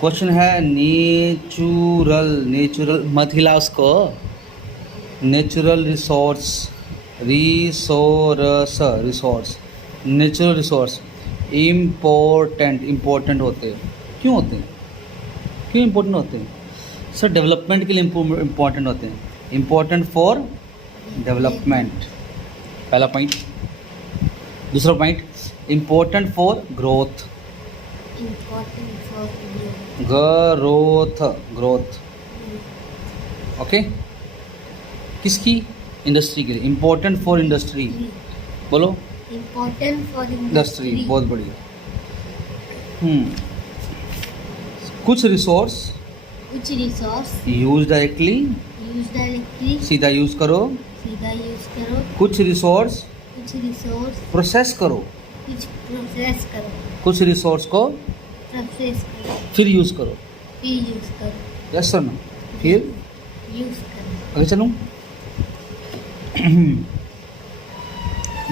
Question है natural मत हिला उसको। Natural resource natural resource important होते हैं। क्यों होते हैं? क्यों इम्पोर्टेंट होते हैं? सर डेवलपमेंट के लिए इम्पोर्टेंट होते हैं। इम्पोर्टेंट फॉर डेवलपमेंट, पहला पॉइंट। दूसरा point important for growth, growth. Okay, किसकी? इंडस्ट्री के लिए। इम्पोर्टेंट फॉर इंडस्ट्री, बोलो। इम्पोर्टेंट फॉर इंडस्ट्री, बहुत बढ़िया। कुछ रिसोर्स यूज डायरेक्टली, सीधा यूज करो। कुछ रिसोर्स प्रोसेस करो। कुछ रिसोर्स को फिर यूज करो। Yes sir, no? फिर आगे चलूं।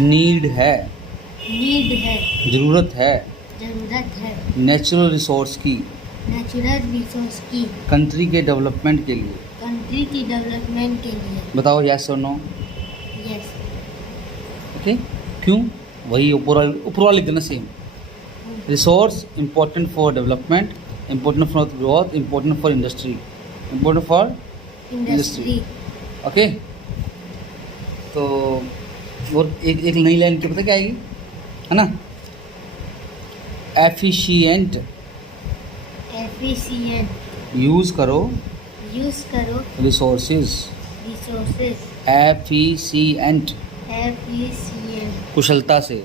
नीड है, जरूरत है। नेचुरल रिसोर्स की कंट्री के डेवलपमेंट के लिए। बताओ यस और नो? यस। ओके, क्यों? वही ऊपर वाला लिख देना same. Resource important for development, important for growth, important for industry, important for industry. Okay, तो और एक नई लाइन क्या पता क्या आएगी, है ना? एफिशिएंट यूज करो रिसोर्सेज। एफिशिएंट कुशलता से,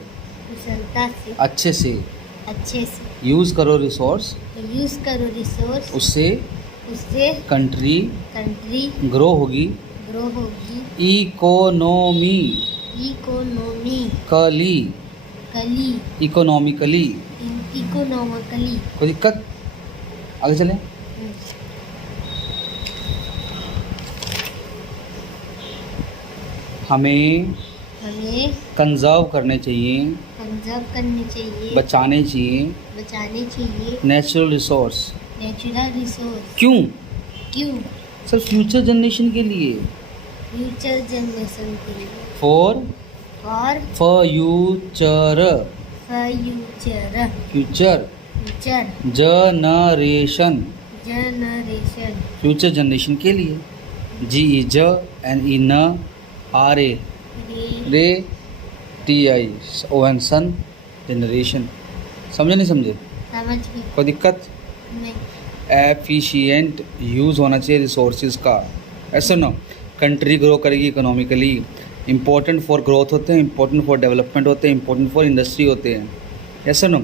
अच्छे से यूज करो रिसोर्स। उससे कंट्री ग्रो होगी। इकोनॉमिकली। कोई दिक्कत? आगे चलें। हमें कंजर्व करने चाहिए, बचाने चाहिए नेचुरल रिसोर्स। क्यों? सर फ्यूचर जनरेशन के लिए। For future generation, future generation के लिए। GENERA TION सन जनरेशन। समझे नहीं समझे? समझ गए। कोई दिक्कत? नहीं। एफिशिएंट यूज़ होना चाहिए रिसोर्सेज का, ऐसा ना। कंट्री ग्रो करेगी इकोनॉमिकली। इम्पोर्टेंट फॉर ग्रोथ होते हैं, इम्पोर्टेंट फॉर डेवलपमेंट होते हैं, इम्पोर्टेंट फॉर इंडस्ट्री होते हैं, ऐसा ना।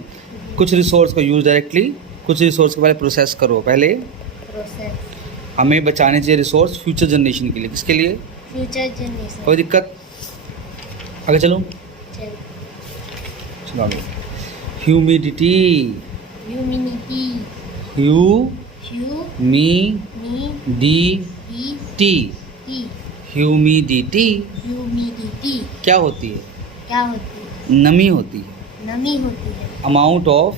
कुछ रिसोर्स को यूज़ डायरेक्टली, कुछ रिसोर्स को पहले प्रोसेस करो। पहले हमें बचाने चाहिए रिसोर्स फ्यूचर जनरेशन के लिए। किसके लिए? Future generation. कोई दिक्कत? आगे चलो, चलो आगे। ह्यूमिडिटी ह्यूमिडिटी क्या होती है? नमी होती है। Amount of